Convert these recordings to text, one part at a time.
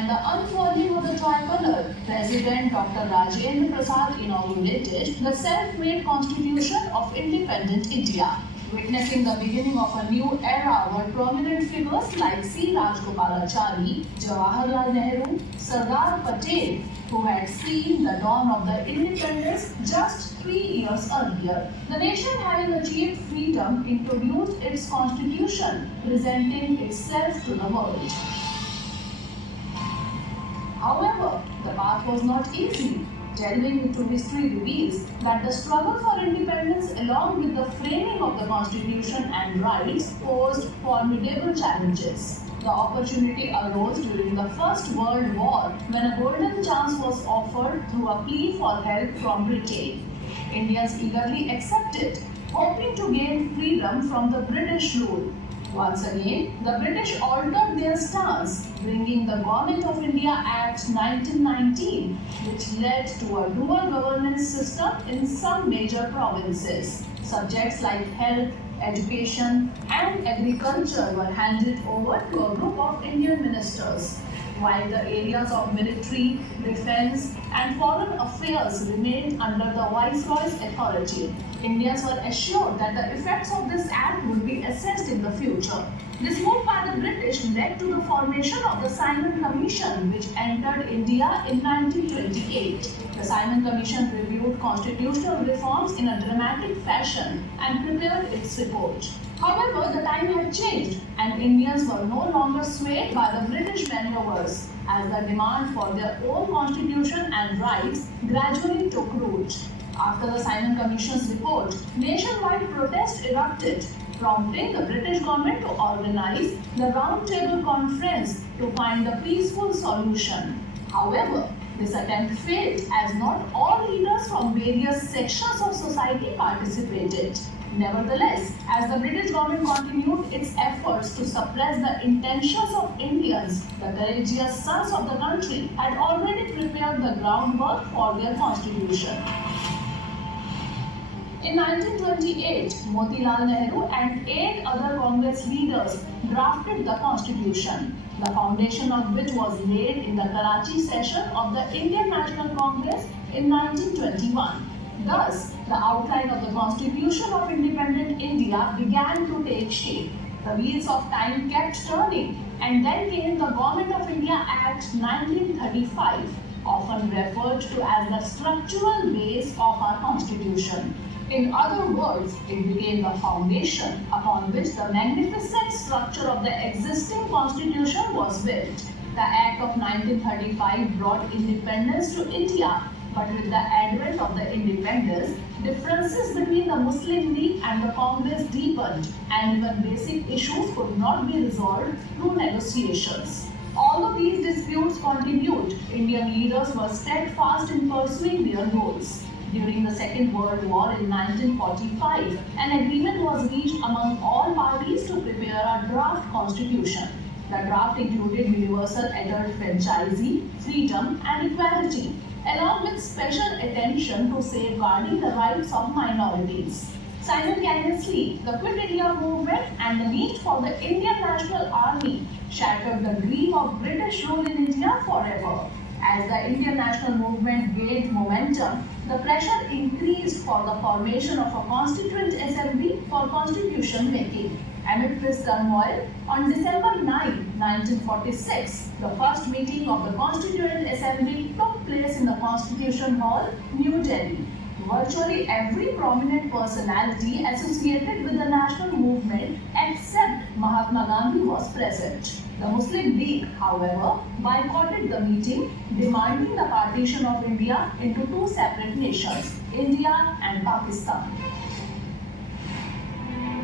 and the unfurling of the tricolor, President Dr. Rajendra Prasad inaugurated the self-made Constitution of Independent India, witnessing the beginning of a new era where prominent figures like C. Rajgopalachari, Jawaharlal Nehru, Sardar Patel, who had seen the dawn of the independence just 3 years earlier. The nation, having achieved freedom, introduced its constitution, presenting itself to the world. However, the path was not easy. Delving into history reveals that the struggle for independence along with the framing of the constitution and rights posed formidable challenges. The opportunity arose during the First World War when a golden chance was offered through a plea for help from Britain. Indians eagerly accepted, hoping to gain freedom from the British rule. Once again, the British altered their stance, bringing the Government of India Act 1919, which led to a dual governance system in some major provinces. Subjects like health, education, and agriculture were handed over to a group of Indian ministers, while the areas of military, defense, and foreign affairs remained under the Viceroy's authority. Indians were assured that the effects of this act would be assessed in the future. This move by the British led to the formation of the Simon Commission, which entered India in 1928. The Simon Commission reviewed constitutional reforms in a dramatic fashion and prepared its report. However, the time had changed and Indians were no longer swayed by the British maneuvers, as the demand for their own constitution and rights gradually took root. After the Simon Commission's report, nationwide protest erupted, prompting the British government to organize the Round Table Conference to find a peaceful solution. However, this attempt failed as not all leaders from various sections of society participated. Nevertheless, as the British government continued its efforts to suppress the intentions of Indians, the courageous sons of the country had already prepared the groundwork for their constitution. In 1928, Motilal Nehru and 8 other Congress leaders drafted the constitution, the foundation of which was laid in the Karachi session of the Indian National Congress in 1921. Thus, the outline of the Constitution of Independent India began to take shape. The wheels of time kept turning, and then came the Government of India Act 1935, often referred to as the structural base of our Constitution. In other words, it became the foundation upon which the magnificent structure of the existing Constitution was built. The Act of 1935 brought independence to India, but with the advent of the independence, differences between the Muslim League and the Congress deepened, and even basic issues could not be resolved through negotiations. Although these disputes continued, Indian leaders were steadfast in pursuing their goals. During the Second World War in 1945, an agreement was reached among all parties to prepare a draft constitution. The draft included universal adult franchise, freedom and equality, along with special attention to safeguarding the rights of minorities. Simultaneously, the Quit India movement and the need for the Indian National Army shattered the dream of British rule in India forever. As the Indian national movement gained momentum, the pressure increased for the formation of a constituent assembly for constitution making. Amid this turmoil, on December 9, 1946, the first meeting of the Constituent Assembly took place in the Constitution Hall, New Delhi. Virtually every prominent personality associated with the national movement except Mahatma Gandhi was present. The Muslim League, however, boycotted the meeting, demanding the partition of India into 2 separate nations, India and Pakistan.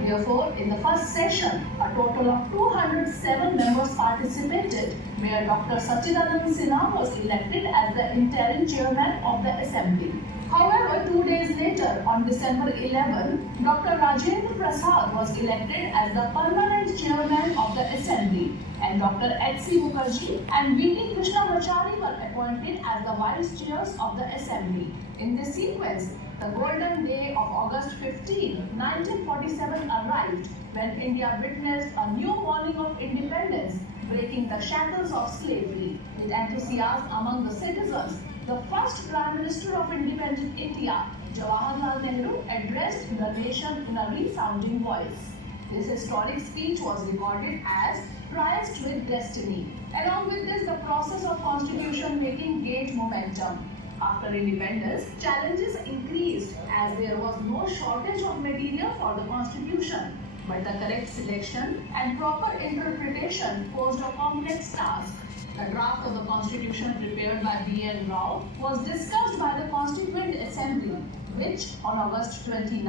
Therefore, in the first session, a total of 207 members participated, where Dr. Sachidanand Sinha was elected as the interim chairman of the assembly. However, 2 days later, on December 11, Dr. Rajendra Prasad was elected as the permanent chairman of the assembly, and Dr. H.C. Mukherjee and V.T. Krishnamachari were appointed as the vice chairs of the assembly. In this sequence, the golden day of August 15, 1947 arrived, when India witnessed a new morning of independence, breaking the shackles of slavery. with enthusiasm among the citizens, the first Prime Minister of independent India, Jawaharlal Nehru, addressed the nation in a resounding voice. His historic speech was recorded as Tryst with Destiny. Along with this, the process of constitution making gained momentum. After independence, challenges increased as there was no shortage of material for the constitution. But the correct selection and proper interpretation posed a complex task. The draft of the constitution prepared by B.N. Rao was discussed by the Constituent Assembly, which on August 29,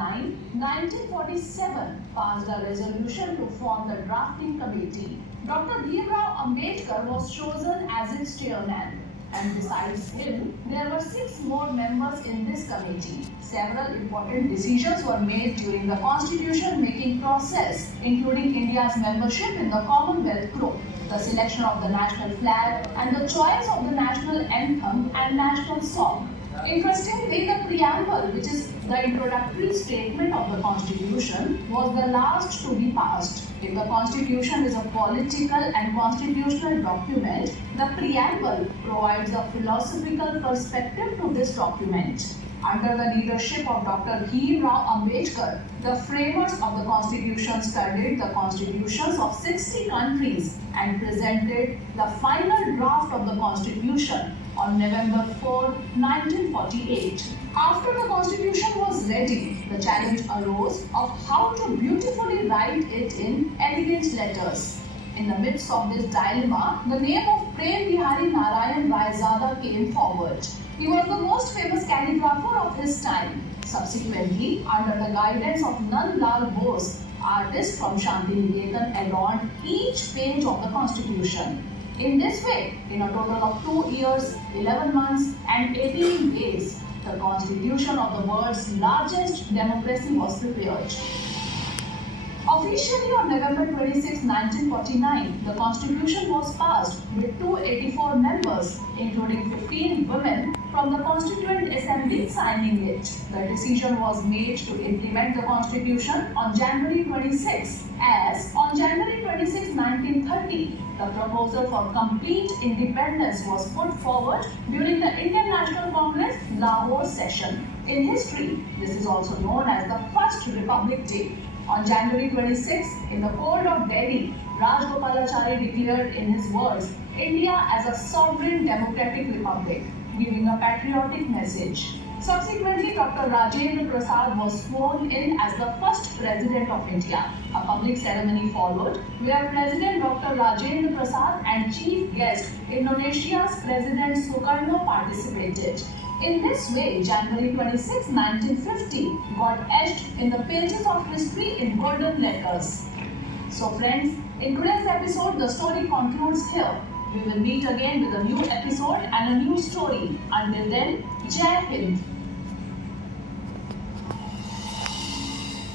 1947 passed a resolution to form the drafting committee. Dr. Bhimrao Ambedkar was chosen as its chairman. And besides him, there were 6 more members in this committee. Several important decisions were made during the constitution-making process, including India's membership in the Commonwealth Group, the selection of the national flag, and the choice of the national anthem and national song. Interestingly, the preamble, which is the introductory statement of the Constitution, was the last to be passed. If the Constitution is a political and constitutional document, the preamble provides a philosophical perspective to this document. Under the leadership of Dr. Bhimrao Ambedkar, the framers of the Constitution studied the constitutions of 60 countries and presented the final draft of the Constitution on November 4, 1948. After the Constitution was ready, the challenge arose of how to beautifully write it in elegant letters. In the midst of this dilemma, the name of Prem Bihari Narayan Raizada came forward. He was the most famous calligrapher of his time. Subsequently, under the guidance of Nand Lal Bose, artists from Shantiniketan adorned each page of the Constitution. In this way, in a total of 2 years, 11 months and 18 days, the Constitution of the world's largest democracy was prepared. Officially on November 26, 1949, the Constitution was passed with 284 members, including 15 women, from the Constituent Assembly signing it. The decision was made to implement the Constitution on January 26, as on January 26, 1930, the proposal for complete independence was put forward during the Indian National Congress Lahore session. In history, this is also known as the First Republic Day. On January 26, in the court of Delhi, Rajgopalachari declared in his words, India as a sovereign democratic republic, giving a patriotic message. Subsequently, Dr. Rajendra Prasad was sworn in as the first President of India. A public ceremony followed, where President Dr. Rajendra Prasad and chief guest Indonesia's President Sukarno participated. In this way, January 26, 1950 got etched in the pages of history in golden letters. So friends, in today's episode, the story concludes here. We will meet again with a new episode and a new story. Until then, Jai Hind.